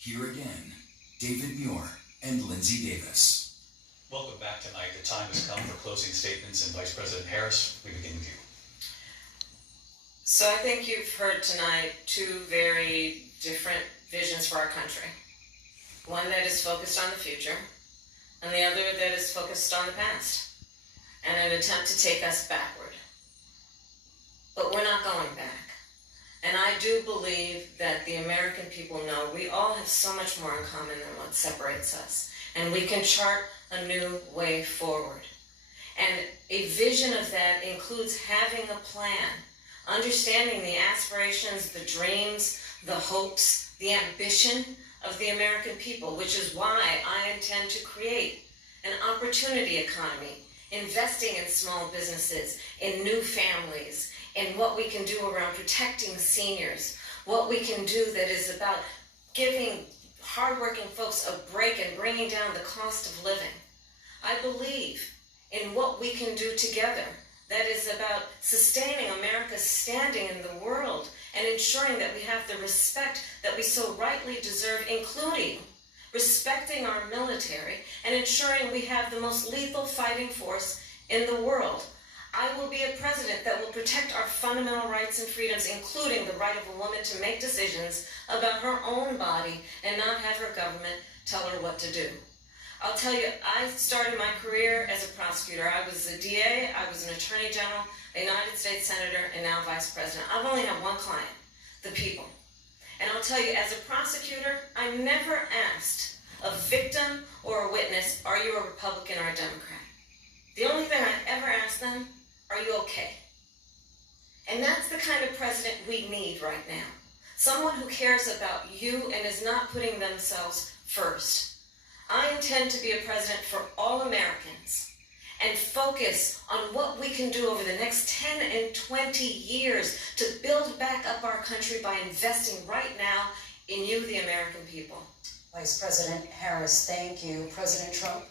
Here again, David Muir and Lindsay Davis. Welcome back tonight. The time has come for closing statements, and Vice President Harris, we begin with you. So I think you've heard tonight two very different visions for our country. One that is focused on the future, and the other that is focused on the past, and an attempt to take us backward. But we're not going back. And I do believe that the American people know we all have so much more in common than what separates us. And we can chart a new way forward. And a vision of that includes having a plan, understanding the aspirations, the dreams, the hopes, the ambition of the American people, which is why I intend to create an opportunity economy, investing in small businesses, in new families, in what we can do around protecting seniors, what we can do that is about giving hardworking folks a break and bringing down the cost of living. I believe in what we can do together that is about sustaining America's standing in the world and ensuring that we have the respect that we so rightly deserve, including respecting our military and ensuring we have the most lethal fighting force in the world. I will be a president that will protect our fundamental rights and freedoms, including the right of a woman to make decisions about her own body and not have her government tell her what to do. I'll tell you, I started my career as a prosecutor. I was a DA, I was an attorney general, a United States senator, and now vice president. I've only had one client, the people. And I'll tell you, as a prosecutor, I never asked a victim or a witness, are you a Republican or a Democrat? The only thing I ever asked them, are you okay? And that's the kind of president we need right now. Someone who cares about you and is not putting themselves first. I intend to be a president for all Americans and focus on what we can do over the next 10 and 20 years to build back up our country by investing right now in you, the American people. Vice President Harris, thank you. President Trump.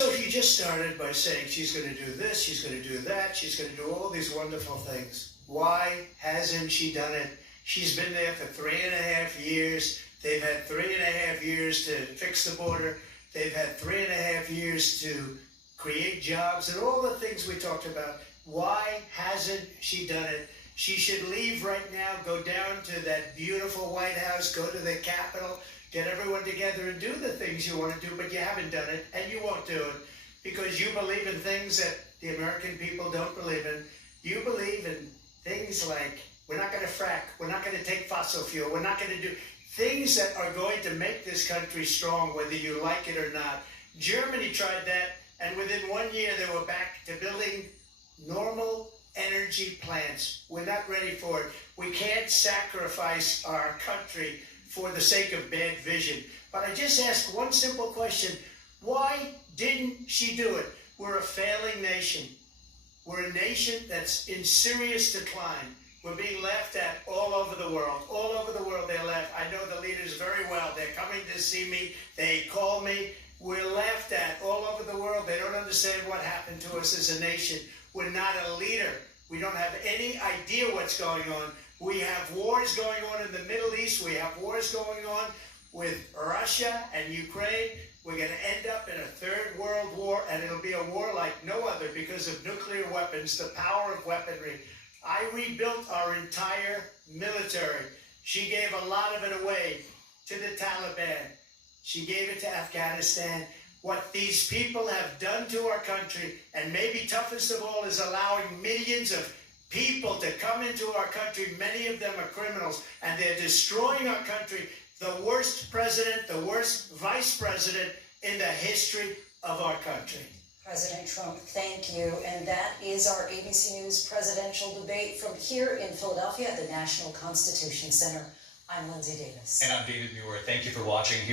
So if you just started by saying she's going to do this, she's going to do that, she's going to do all these wonderful things, why hasn't she done it? She's been there for 3.5 years. They've had 3.5 years to fix the border. They've had 3.5 years to create jobs and all the things we talked about. Why hasn't she done it? She should leave right now, go down to that beautiful White House, go to the Capitol, get everyone together and do the things you want to do, but you haven't done it, and you won't do it because you believe in things that the American people don't believe in. You believe in things like, we're not going to frack, we're not going to take fossil fuel, we're not going to do things that are going to make this country strong, whether you like it or not. Germany tried that, and within 1 year they were back to building normal energy plants. We're not ready for it. We can't sacrifice our country for the sake of bad vision. But I just ask one simple question. Why didn't she do it? We're a failing nation. We're a nation that's in serious decline. We're being laughed at all over the world. All over the world they laugh. I know the leaders very well. They're coming to see me. They call me. We're laughed at all over the world. They don't understand what happened to us as a nation. We're not a leader. We don't have any idea what's going on. We have wars going on in the Middle East. We have wars going on with Russia and Ukraine. We're going to end up in a third world war, and it'll be a war like no other because of nuclear weapons, the power of weaponry. I rebuilt our entire military. She gave a lot of it away to the Taliban. She gave it to Afghanistan. What these people have done to our country, and maybe toughest of all, is allowing millions of people to come into our country. Many of them are criminals, and they're destroying our country. The worst president, the worst vice president in the history of our country. President Trump, thank you. And that is our ABC News presidential debate from here in Philadelphia at the National Constitution Center. I'm Lindsay Davis. And I'm David Muir. Thank you for watching.